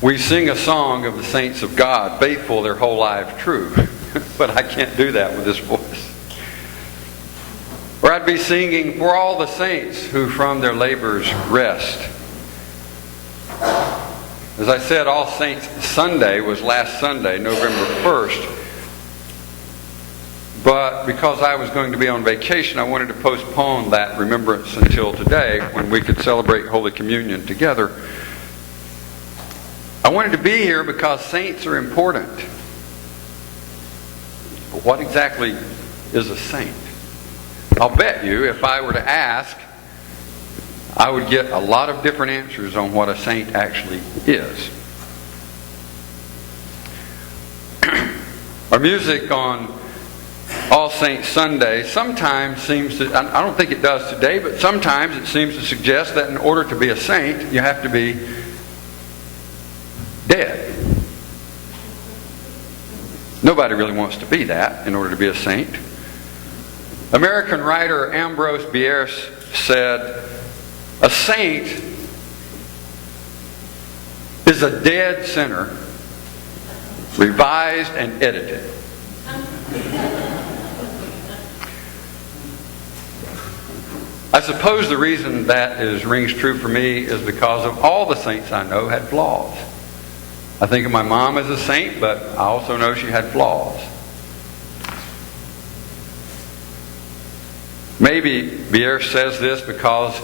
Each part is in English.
We sing a song of the saints of God, faithful their whole life true. But I can't do that with this voice. Or I'd be singing for all the saints who from their labors rest. As I said, All Saints Sunday was last Sunday, November 1st. But because I was going to be on vacation, I wanted to postpone that remembrance until today, when we could celebrate Holy Communion together. I wanted to be here because saints are important. But what exactly is a saint? I'll bet you if I were to ask, I would get a lot of different answers on what a saint actually is. Our music on All Saints Sunday sometimes seems to, I don't think it does today, but sometimes it seems to suggest that in order to be a saint, you have to be dead. Nobody really wants to be that in order to be a saint. American writer Ambrose Bierce said, "A saint is a dead sinner, revised and edited." I suppose the reason that rings true for me is because of all the saints I know had flaws. I think of my mom as a saint, but I also know she had flaws. Maybe Bierce says this because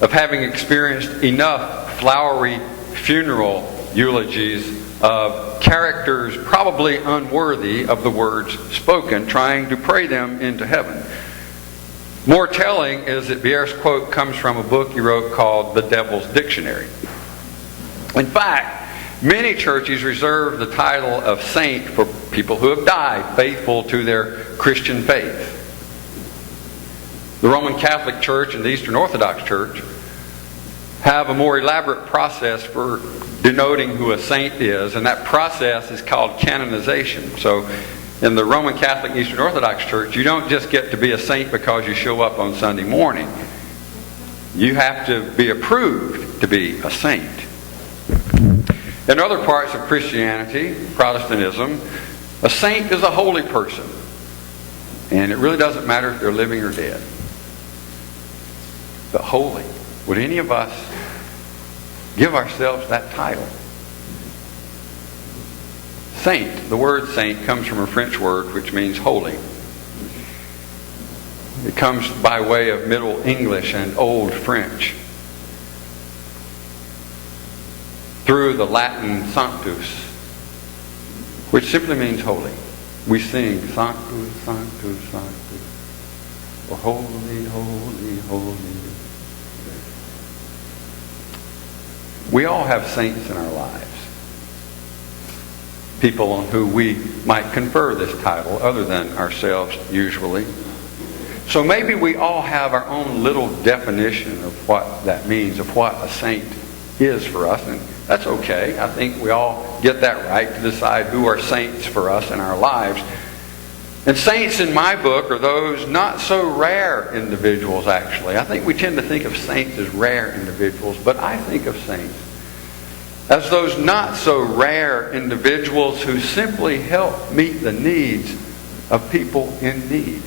of having experienced enough flowery funeral eulogies of characters probably unworthy of the words spoken, trying to pray them into heaven. More telling is that Bierce's quote comes from a book he wrote called The Devil's Dictionary. In fact, many churches reserve the title of saint for people who have died faithful to their Christian faith. The Roman Catholic Church and the Eastern Orthodox Church have a more elaborate process for denoting who a saint is, and that process is called canonization. So in the Roman Catholic and Eastern Orthodox Church, you don't just get to be a saint because you show up on Sunday morning. You have to be approved to be a saint. In other parts of Christianity, Protestantism, a saint is a holy person. And it really doesn't matter if they're living or dead. But holy. Would any of us give ourselves that title? Saint, the word saint comes from a French word which means holy. It comes by way of Middle English and Old French, through the Latin sanctus, which simply means holy. We sing sanctus, sanctus, sanctus, oh, holy, holy, holy. We all have saints in our lives. People on who we might confer this title other than ourselves usually. So maybe we all have our own little definition of what that means, of what a saint is for us, and that's okay. I think we all get that right to decide who are saints for us in our lives. And saints in my book are those not so rare individuals, actually. I think we tend to think of saints as rare individuals, but I think of saints as those not so rare individuals who simply help meet the needs of people in need.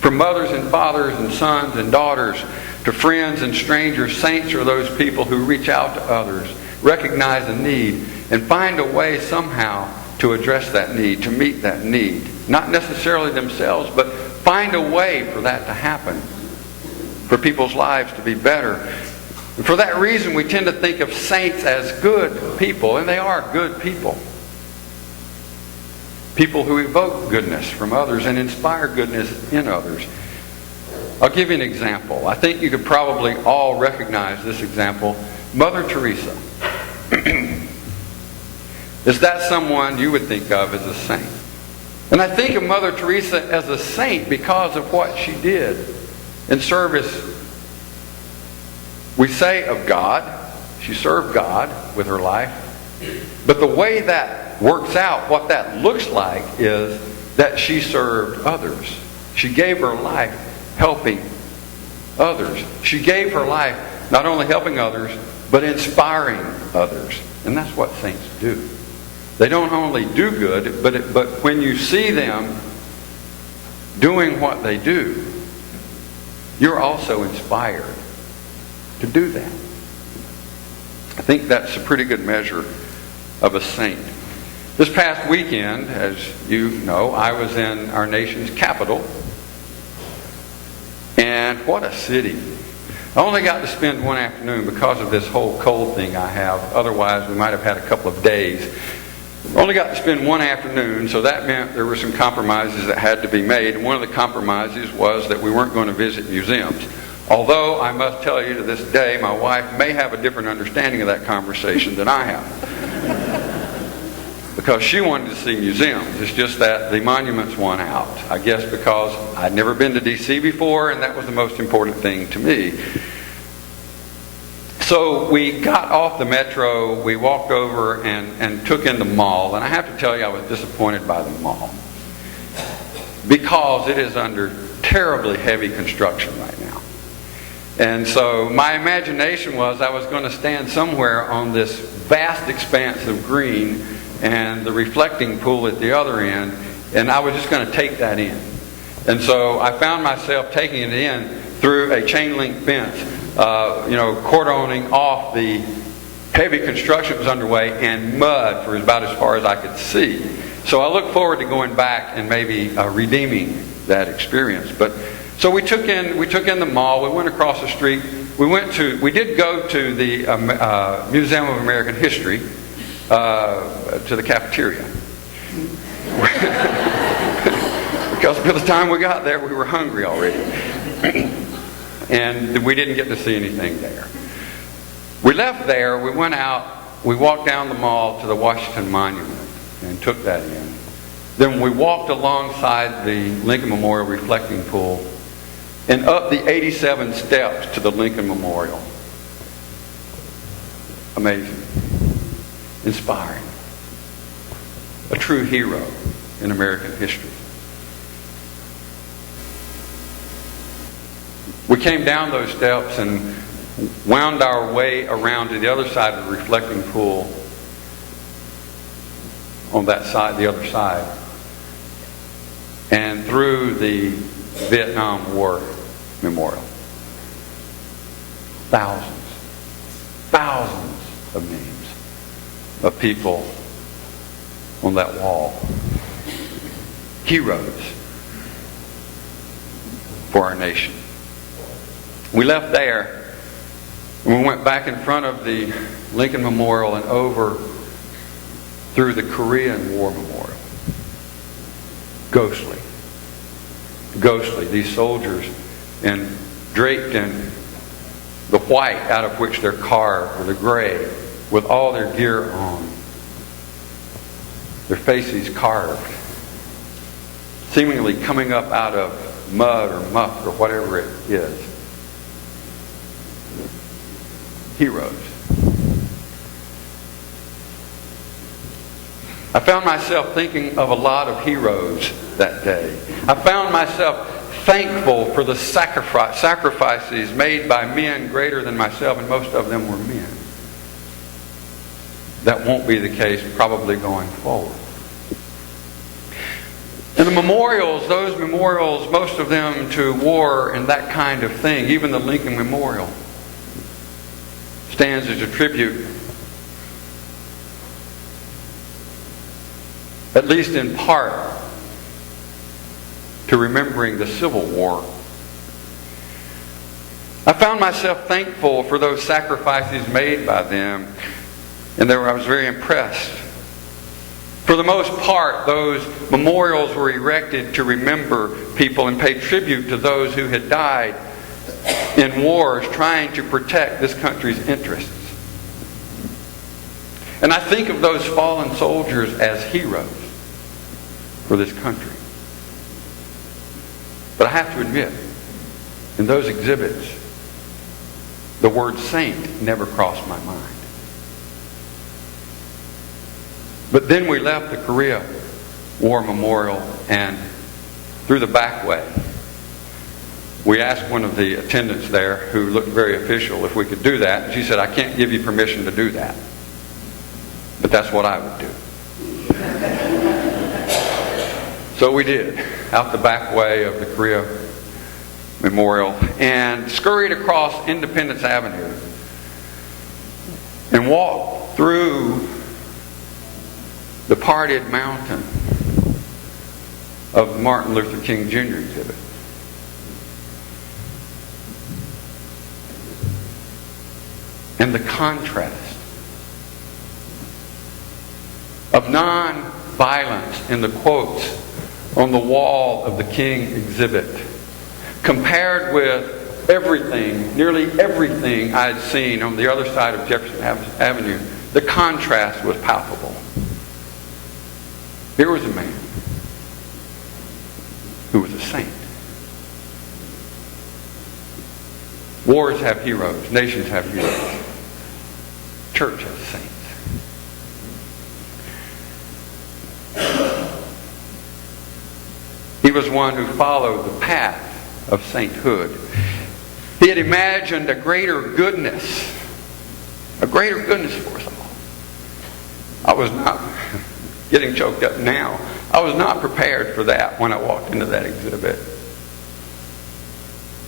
From mothers and fathers and sons and daughters to friends and strangers, saints are those people who reach out to others, recognize a need, and find a way somehow to address that need, to meet that need. Not necessarily themselves, but find a way for that to happen, for people's lives to be better. And for that reason, we tend to think of saints as good people, and they are good people. People who evoke goodness from others and inspire goodness in others. I'll give you an example. I think you could probably all recognize this example. Mother Teresa. Is that someone you would think of as a saint? And I think of Mother Teresa as a saint because of what she did in service, we say, of God. She served God with her life. But the way that works out, what that looks like, is that she served others. She gave her life helping others. She gave her life not only helping others, but inspiring others. And that's what saints do. They don't only do good, but when you see them doing what they do, you're also inspired to do that. I think that's a pretty good measure of a saint. This past weekend, as you know, I was in our nation's capital. And what a city. I only got to spend one afternoon because of this whole cold thing I have. Otherwise, we might have had a couple of days. Only got to spend one afternoon, so that meant there were some compromises that had to be made. And one of the compromises was that we weren't going to visit museums. Although, I must tell you, to this day, my wife may have a different understanding of that conversation than I have. Because she wanted to see museums. It's just that the monuments won out. I guess because I'd never been to D.C. before, and that was the most important thing to me. So we got off the metro, we walked over and took in the mall. And I have to tell you, I was disappointed by the mall. Because it is under terribly heavy construction right now. And so my imagination was I was going to stand somewhere on this vast expanse of green and the reflecting pool at the other end, and I was just going to take that in. And so I found myself taking it in through a chain link fence, cordoning off the heavy construction that was underway, and mud for about as far as I could see. So I look forward to going back and maybe redeeming that experience. But so we took in the mall. We went across the street. We did go to the Museum of American History, to the cafeteria. Because by the time we got there, we were hungry already. And we didn't get to see anything there. We left there, we went out, we walked down the mall to the Washington Monument and took that in. Then we walked alongside the Lincoln Memorial reflecting pool and up the 87 steps to the Lincoln Memorial. Amazing. Inspiring. A true hero in American history. We came down those steps and wound our way around to the other side of the reflecting pool, on that side, the other side, and through the Vietnam War Memorial. Thousands of names of people on that wall. Heroes for our nation. We left there and we went back in front of the Lincoln Memorial and over through the Korean War Memorial. Ghostly. These soldiers draped in the white out of which they're carved, or the gray, with all their gear on. Their faces carved, seemingly coming up out of mud or muck or whatever it is. Heroes. I found myself thinking of a lot of heroes that day. I found myself thankful for the sacrifices made by men greater than myself, and most of them were men. That won't be the case probably going forward. And the memorials, those memorials, most of them to war and that kind of thing, even the Lincoln Memorial, stands as a tribute, at least in part, to remembering the Civil War. I found myself thankful for those sacrifices made by them, and I was very impressed. For the most part, those memorials were erected to remember people and pay tribute to those who had died in wars trying to protect this country's interests. And I think of those fallen soldiers as heroes for this country. But I have to admit, in those exhibits, the word saint never crossed my mind. But then we left the Korea War Memorial and through the back way we asked one of the attendants there, who looked very official, if we could do that. And she said, "I can't give you permission to do that, but that's what I would do." So we did, out the back way of the Korea Memorial, and scurried across Independence Avenue and walked through the parted mountain of the Martin Luther King Jr. exhibit. And the contrast of non-violence in the quotes on the wall of the King exhibit, compared with everything, nearly everything I had seen on the other side of Jefferson Avenue, the contrast was palpable. Here was a man who was a saint. Wars have heroes. Nations have heroes. Church has saints. He was one who followed the path of sainthood. He had imagined a greater goodness for us all. I was not getting choked up now. I was not prepared for that when I walked into that exhibit.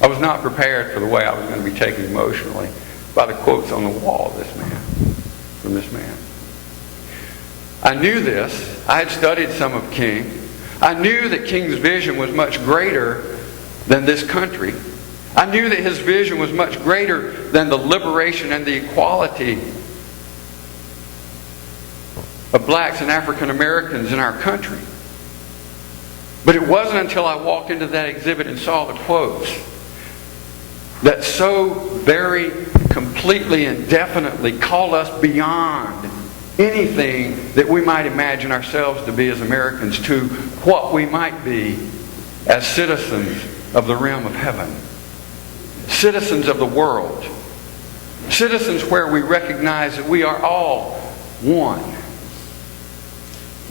I was not prepared for the way I was going to be taken emotionally by the quotes on the wall of from this man. I knew this. I had studied some of King. I knew that King's vision was much greater than this country. I knew that his vision was much greater than the liberation and the equality of blacks and African Americans in our country. But it wasn't until I walked into that exhibit and saw the quotes that so very completely and definitely call us beyond anything that we might imagine ourselves to be as Americans to what we might be as citizens of the realm of heaven. Citizens of the world. Citizens where we recognize that we are all one.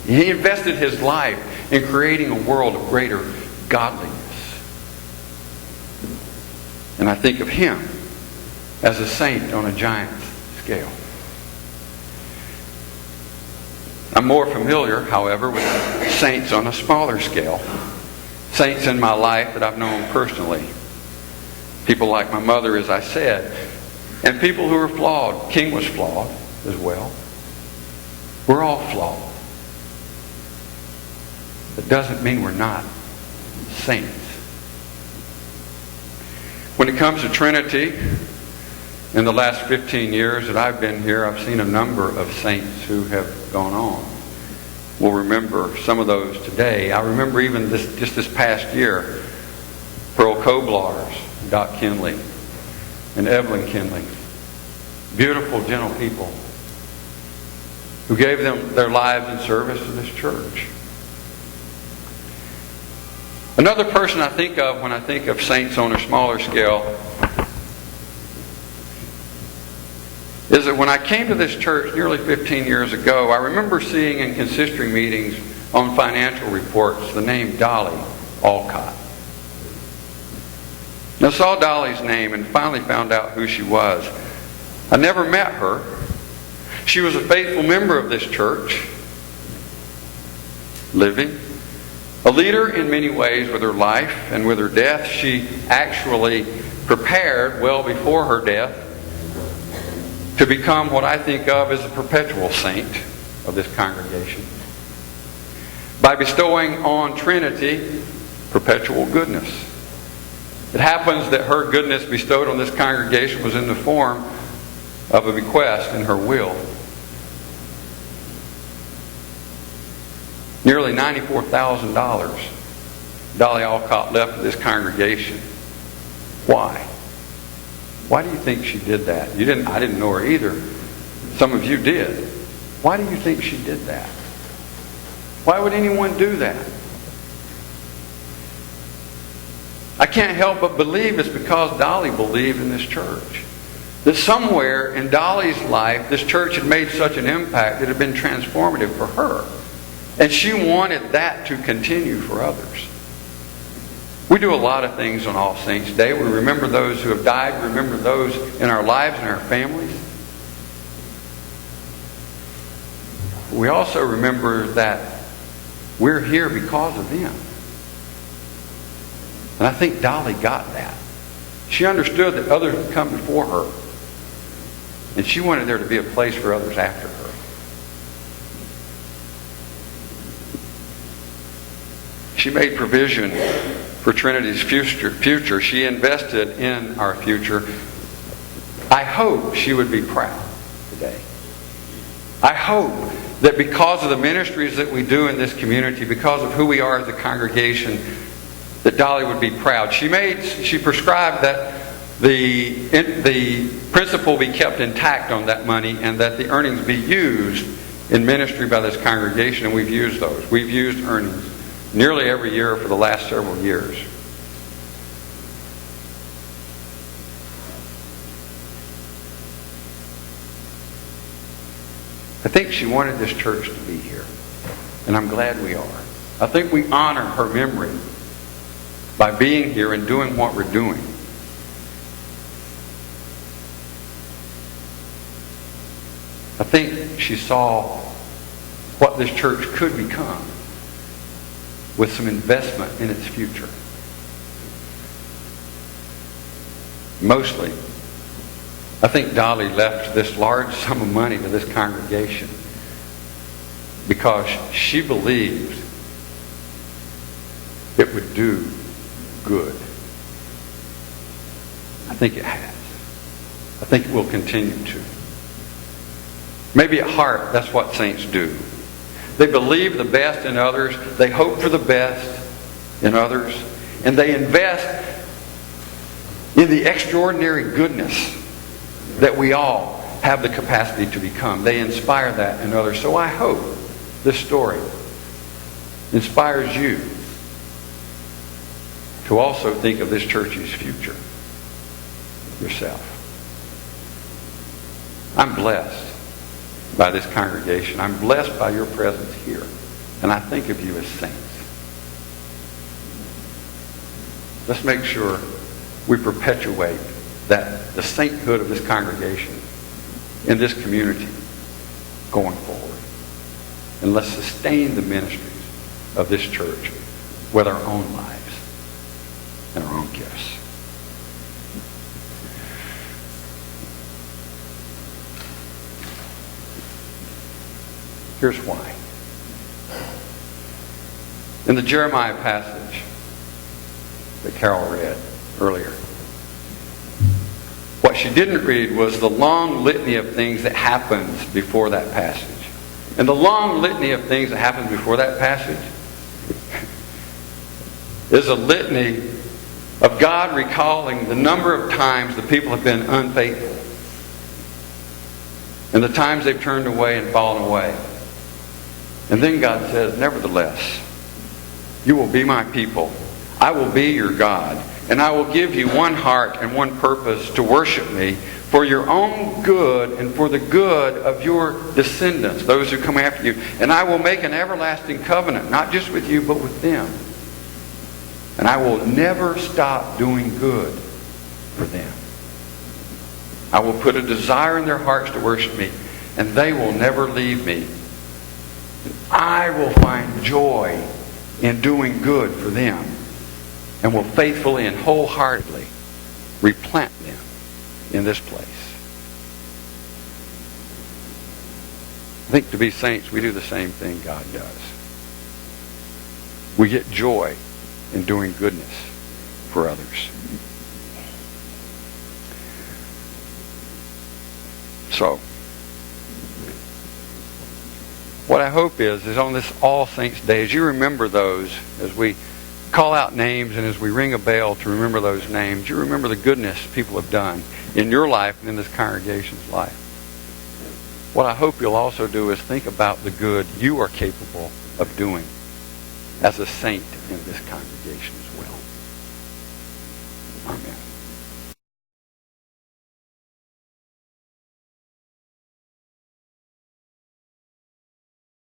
He invested his life in creating a world of greater godliness. And I think of him as a saint on a giant scale. I'm more familiar, however, with saints on a smaller scale. Saints in my life that I've known personally. People like my mother, as I said. And people who are flawed. King was flawed as well. We're all flawed. That doesn't mean we're not saints. When it comes to Trinity, in the last 15 years that I've been here, I've seen a number of saints who have gone on. We'll remember some of those today. I remember even just this past year, Pearl Koblars, Doc Kinley, and Evelyn Kinley. Beautiful, gentle people who gave them their lives in service to this church. Another person I think of when I think of saints on a smaller scale is that when I came to this church nearly 15 years ago, I remember seeing in consistory meetings on financial reports the name Dolly Alcott. I saw Dolly's name and finally found out who she was. I never met her. She was a faithful member of this church, living. A leader in many ways with her life and with her death. She actually prepared well before her death to become what I think of as a perpetual saint of this congregation by bestowing on Trinity perpetual goodness. It happens that her goodness bestowed on this congregation was in the form of a bequest in her will. Nearly $94,000 Dolly Alcott left to this congregation. Why? Why do you think she did that? I didn't know her either. Some of you did. Why do you think she did that? Why would anyone do that? I can't help but believe it's because Dolly believed in this church. That somewhere in Dolly's life, this church had made such an impact that it had been transformative for her. And she wanted that to continue for others. We do a lot of things on All Saints' Day. We remember those who have died. We remember those in our lives and our families. We also remember that we're here because of them. And I think Dolly got that. She understood that others would come before her. And she wanted there to be a place for others after her. She made provision for Trinity's future. She invested in our future. I hope she would be proud today. I hope that because of the ministries that we do in this community, because of who we are as a congregation, that Dolly would be proud. She prescribed that the principle be kept intact on that money and that the earnings be used in ministry by this congregation, and we've used those. We've used earnings nearly every year for the last several years. I think she wanted this church to be here, and I'm glad we are. I think we honor her memory by being here and doing what we're doing. I think she saw what this church could become with some investment in its future. Mostly, I think Dolly left this large sum of money to this congregation because she believed it would do good. I think it has. I think it will continue to. Maybe at heart, that's what saints do. They believe the best in others. They hope for the best in others. And they invest in the extraordinary goodness that we all have the capacity to become. They inspire that in others. So I hope this story inspires you to also think of this church's future yourself. I'm blessed by this congregation. I'm blessed by your presence here. And I think of you as saints. Let's make sure we perpetuate the sainthood of this congregation in this community going forward. And let's sustain the ministries of this church with our own lives and our own gifts. Here's why. In the Jeremiah passage that Carol read earlier, what she didn't read was the long litany of things that happens before that passage. And the long litany of things that happens before that passage is a litany of God recalling the number of times the people have been unfaithful and the times they've turned away and fallen away. And then God says, nevertheless, you will be my people. I will be your God. And I will give you one heart and one purpose to worship me for your own good and for the good of your descendants, those who come after you. And I will make an everlasting covenant, not just with you, but with them. And I will never stop doing good for them. I will put a desire in their hearts to worship me, and they will never leave me. I will find joy in doing good for them and will faithfully and wholeheartedly replant them in this place. I think to be saints, we do the same thing God does. We get joy in doing goodness for others. So, what I hope is on this All Saints Day, as you remember those, as we call out names and as we ring a bell to remember those names, you remember the goodness people have done in your life and in this congregation's life. What I hope you'll also do is think about the good you are capable of doing as a saint in this congregation as well. Amen.